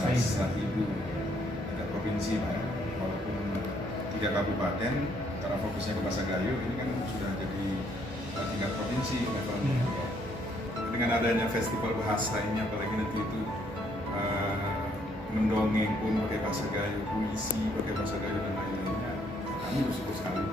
bahasa ibu tingkat provinsi Pak ya. Walaupun 3 kabupaten karena fokusnya ke bahasa Gayo, ini kan sudah jadi tingkat provinsi levelnya. Dengan adanya festival bahasa ini, apalagi nanti itu mendongeng pun pakai bahasa Gayo, puisi pakai bahasa Gayo dan lain-lainnya, kami bersyukur sekali.